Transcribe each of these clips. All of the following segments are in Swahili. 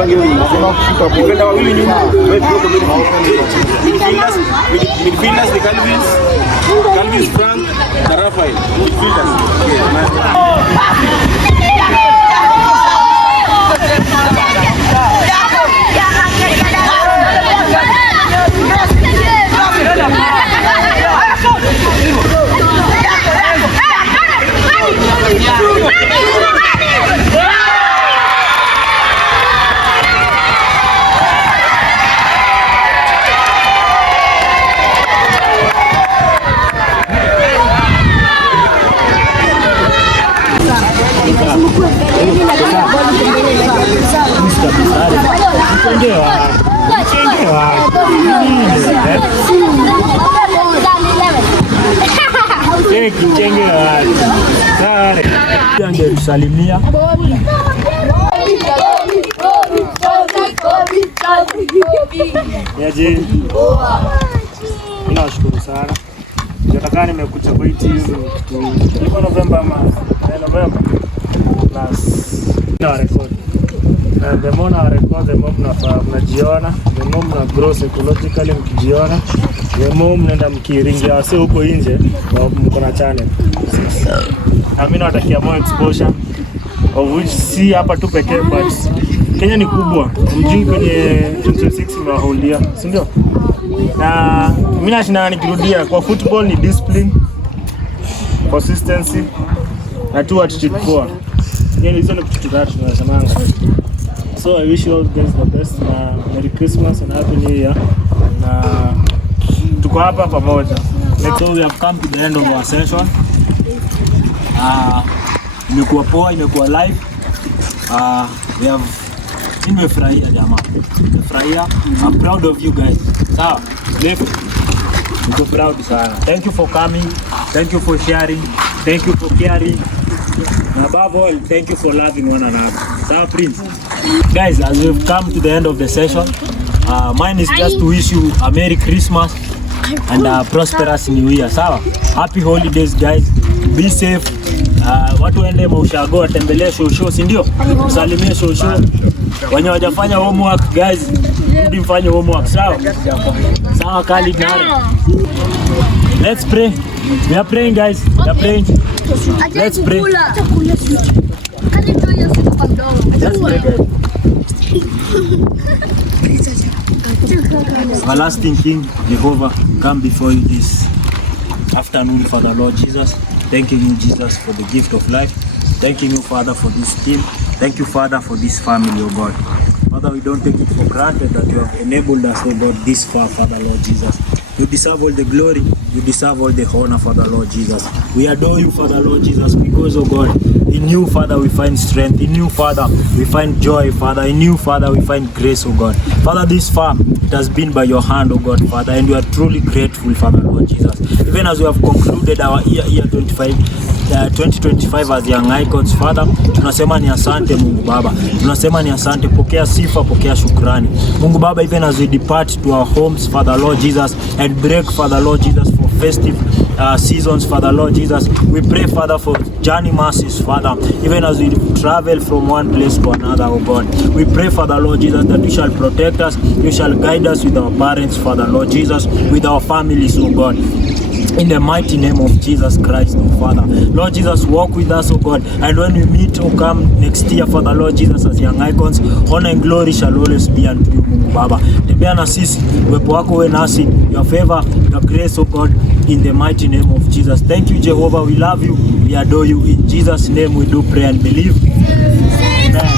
Defender wawili nyuma. Midfielders ni Calvin Frank na Rafael. Midfielders. Salimia yaje, ninashukuru sana. Nataka nimekuja kwa hii hizo kitu November plus na record. The more na record, the more mnajiona, the more mna grow psychologically mkijiona, the more mnaenda mkiringia wase huko nje na mko na channel. Mimi natakia more exposure of which si hapa tu pekee, but Kenya ni kubwa. Mjui kwenye 26 mnaholdia, si ndio? Na mimi nashinda nikirudia kwa football ni discipline, consistency na tu attitude poa. Hizo ni kitu tatu tunasemanga. So I wish you all guys the best na Merry Christmas and Happy New Year. Na tuko hapa pamoja. So we have come to the end of our session. Imekuwa poa, imekuwa live. We have nimefurahia jamaa. Nimefurahia. I'm proud of you guys. Sawa. I'm proud sana. Thank you for coming. Thank you for sharing. Thank you for caring. And above all, thank you for loving one another. Sawa Prince. Guys, as we've come to the end of the session, mine is just to wish you a Merry Christmas and a prosperous New Year. Sawa. Happy holidays guys. Be safe. Watu waende maushago watembelee shosho, si ndio? Usalimie shosho. Wenye hawajafanya homework guys, rudi mfanye homework. Sawa? Sawa Khalid Nara. Let's pray. We are praying guys. We are praying. Let's pray. Let's pray guys. Everlasting King, Jehovah, come before you this afternoon, Father Lord Jesus. Thanking you, Jesus, for the gift of life. Thanking you, Father, for this team. Thank you, Father, for this family, oh God. Father, we don't take it for granted that you have enabled us, oh God, this far, Father Lord Jesus. You deserve all the glory. You deserve all the honor, Father Lord Jesus. We adore you, Father Lord Jesus, because, oh God, in you, Father, we find strength. In you, Father, we find joy, Father. In you, Father, we find grace, oh God. Father, this far, it has been by your hand, oh God, Father, and we are truly grateful, Father Lord Jesus. Even as we have concluded our year 2025 as young icons, Father, tunasema ni asante Mungu Baba. Tunasema ni asante, pokea sifa, pokea shukrani. Mungu Baba, even as we depart to our homes, Father Lord Jesus, and break, Father Lord Jesus, for festive seasons, Father Lord Jesus, we pray, Father, for journey mercies, Father, even as we travel from one place to another, oh God. We pray, Father Lord Jesus, that you shall protect us, you shall guide us with our parents, Father Lord Jesus, with our families, oh God. In the mighty name of Jesus Christ, oh Father. Lord Jesus, walk with us, oh God. And when we meet or come next year, Father Lord Jesus, as young icons, honor and glory shall always be unto you, Mungu Baba. Tembea na sisi, uwepo wako uwe nasi, your favor, your grace, oh God, in the mighty name of Jesus. Thank you, Jehovah. We love you. We adore you. In Jesus' name we do pray and believe. Amen. Amen.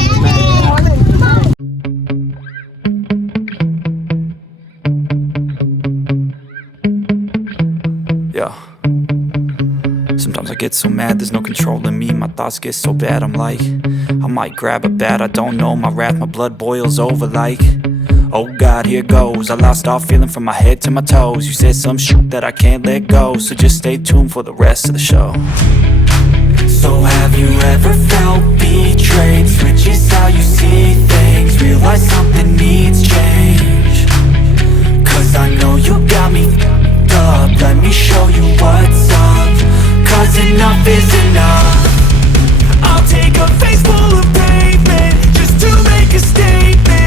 Sometimes I get so mad, there's no controlling me. My thoughts get so bad, I'm like, I might grab a bat, I don't know. My wrath, my blood boils over like, oh God, here goes. I lost all feeling from my head to my toes. You said some shit that I can't let go, so just stay tuned for the rest of the show. So have you ever felt betrayed? Switches how you see things, realize something needs change. Cause I know you got me f***ed up. Let me show you what's up. Cause enough is enough. I'll take a face full of pavement just to make a statement.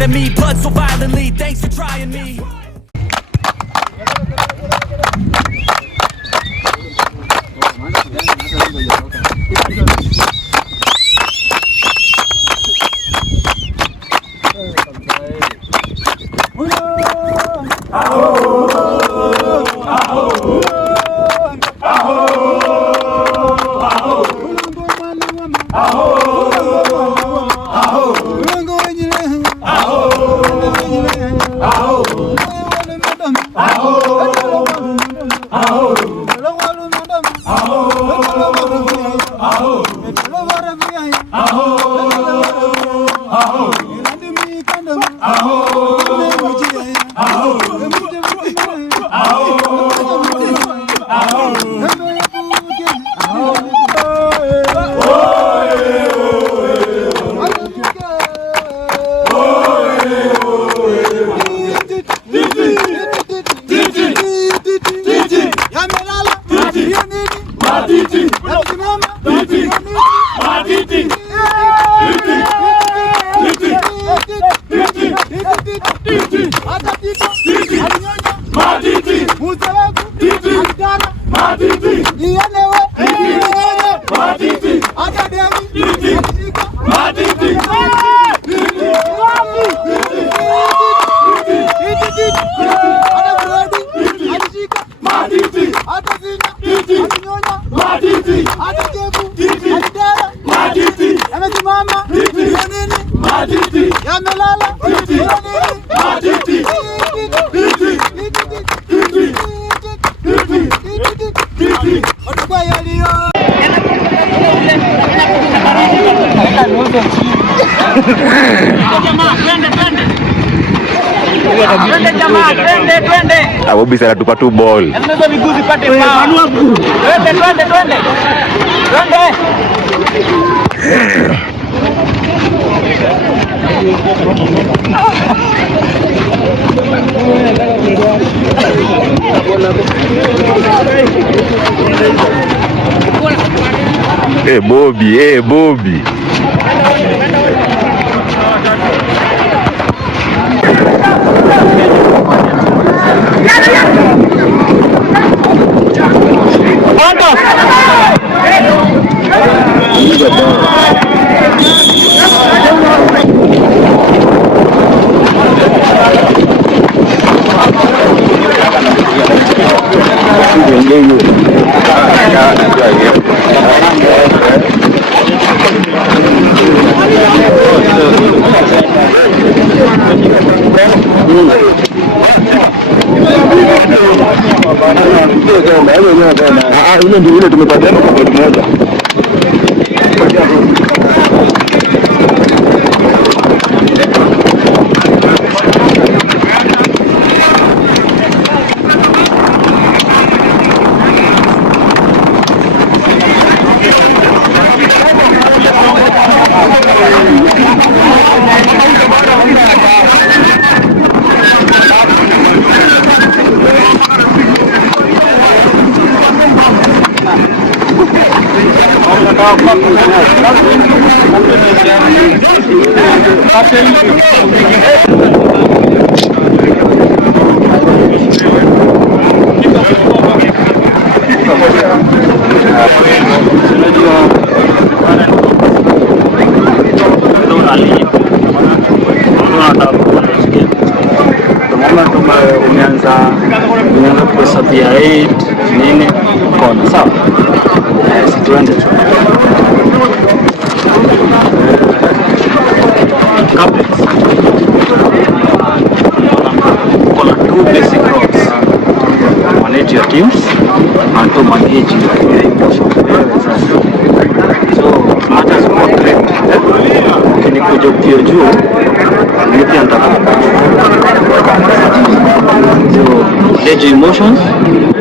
inside of me, blood so violently. Thanks for trying me. Bobby sana tupa tu ball. Hizo miguu zipate power. Twende. Bobby. Ile tumepata kwa goli moja. Umeanza kuhesabia 8 nini kona sawa, situende tu kuna 2 basic roles: manage your teams and to manage your emotions. So hata support rate kinikuja ukio juu nipi anataka. So manage your emotions,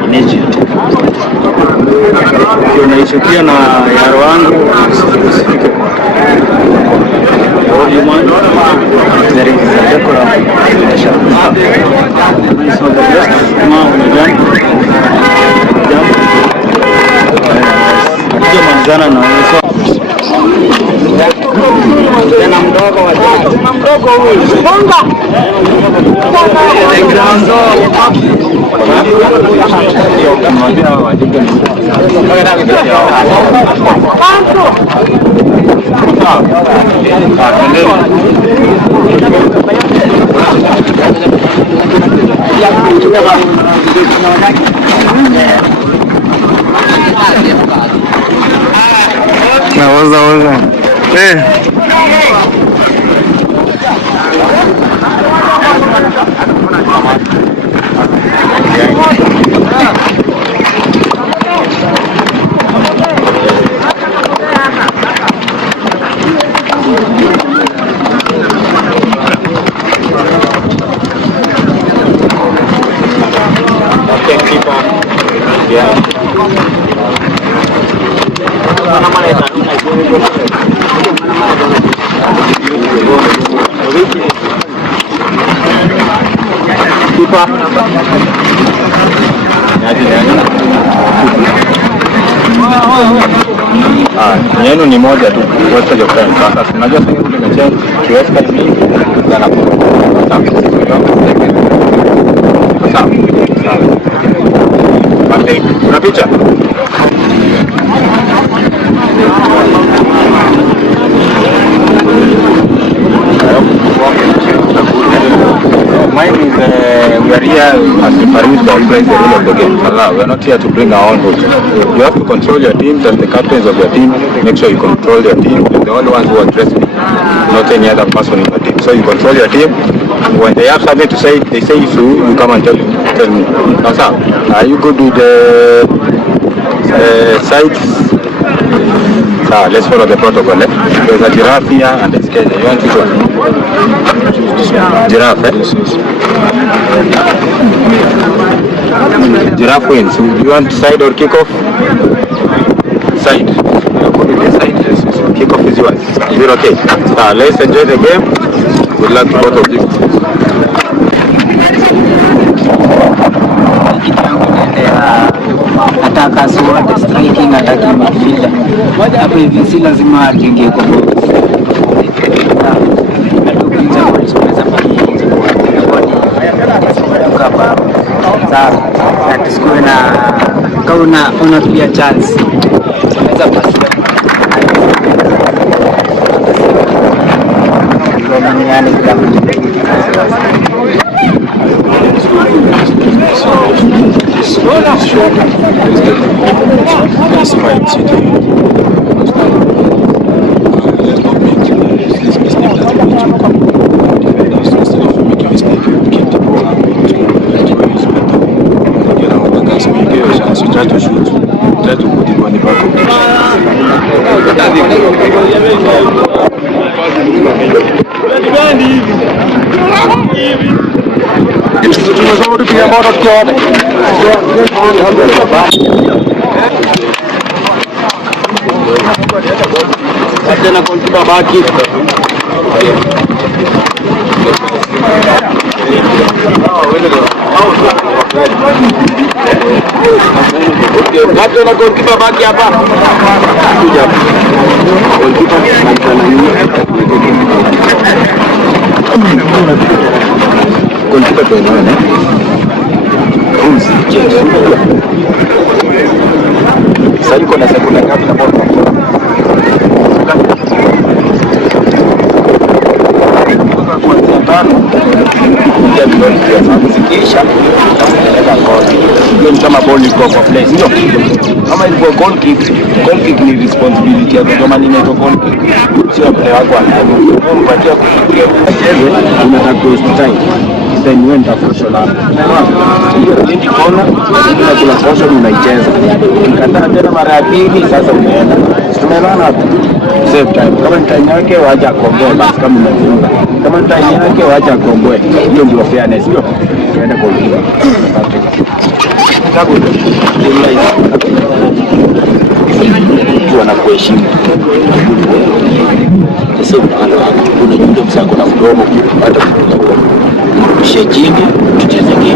manage your team. Unaishukia na yaro wangu usifike kwa human there is a decorum so the best manzana na Tena mdogo wa joto. Tena mdogo huyu. Bonga. Yenu ni moja tu, weka jokani. Sasa tunajua sasa hivi tumechange, kiweka hivi sana kwa. Sawa. Basi una picha? Mine is we are here as referees to play the role of the game. We are not here to bring our own rules. You have to control your team, as the captains of your team. Make sure you control your team. You're the only ones who address me, not any other person in the team. So you control your team. When they have something to say, they say it to you, you come and tell me. Now, sir, are you good with the sides? Let's follow the protocol. There's a giraffe here and a skater. You want to go? Giraffe, Giraffe wins. Do you want side or kick off? Side. Kick off is yours. Is it okay? Let's enjoy the game. Good luck to both of you. Ataka sword, striking, attacking midfielder. Hapo hivi si lazima ajenge kwa box. Ndio tunaweza fanya hivi kwa kama sasa tusikue na kauna una pia chance. Tunaweza pasi. Yani kama That's fine, City. Let's not make this mistake that we need to come defenders. Instead of making mistake, we keep the ball and we use better. Get our attackers, we get a chance. We try to shoot, try to put it on the back of the tena kwa baki na goalkeeper baki hapa. Goalkeeper tunaona. Sasa yuko na sekunde ngapi na ball? Zikisha hiyo ni kama ball iko kwa place, ndio kama ilikuwa goal kick ni responsibility ya kama ni neto goal kick, sio player wako anampatia kufikia unataka kuhospitali then wenda posho la ndio kona na kila posho unaicheza ukikataa tena mara ya pili sasa umeenda tumeelewana hapo. Save time kama time yake waje akomboe basi, kama umefunga kama time yake waje akomboe, hiyo ndio fairness. Ndio tuende kwa hiyo wanakuheshimu. Sasa unajua msako na mdomo hata kushejini tucheze game,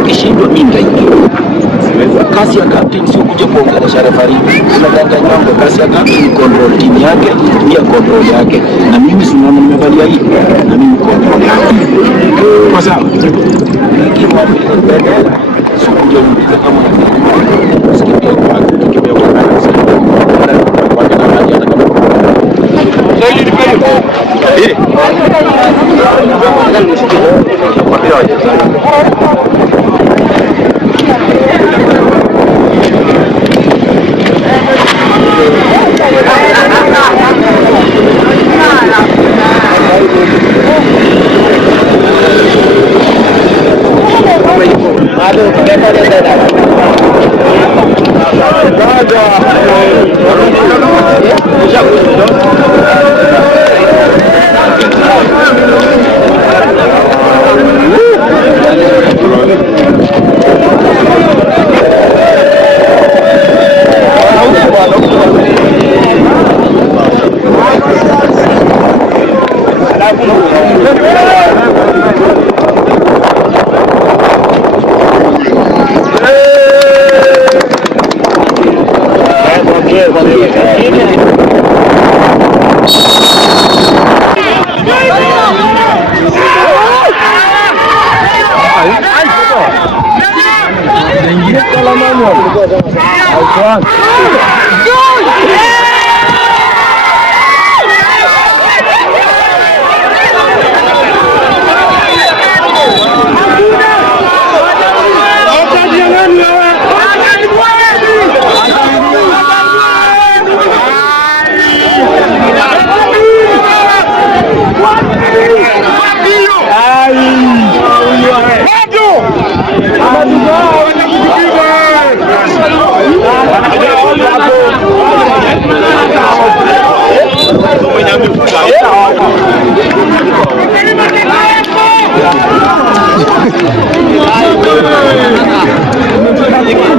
ukishindwa mimi ndio Kazi ya captain sio kuja kuongelesha referee. Unadanganywa, kazi ya captain ni control team yake, pia control yake. Na mimi simama nimevalia hii. Na mimi control yake. Kwa sababu lakini wapi bendera sio kuja kuuliza kama usikimbia kwa kimbia kwa kasi. Kwa kama haja na kama zaidi ni pale.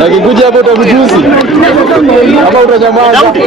Akikuja hapo utakujuzi. Hapa utanyamaza. Daudi.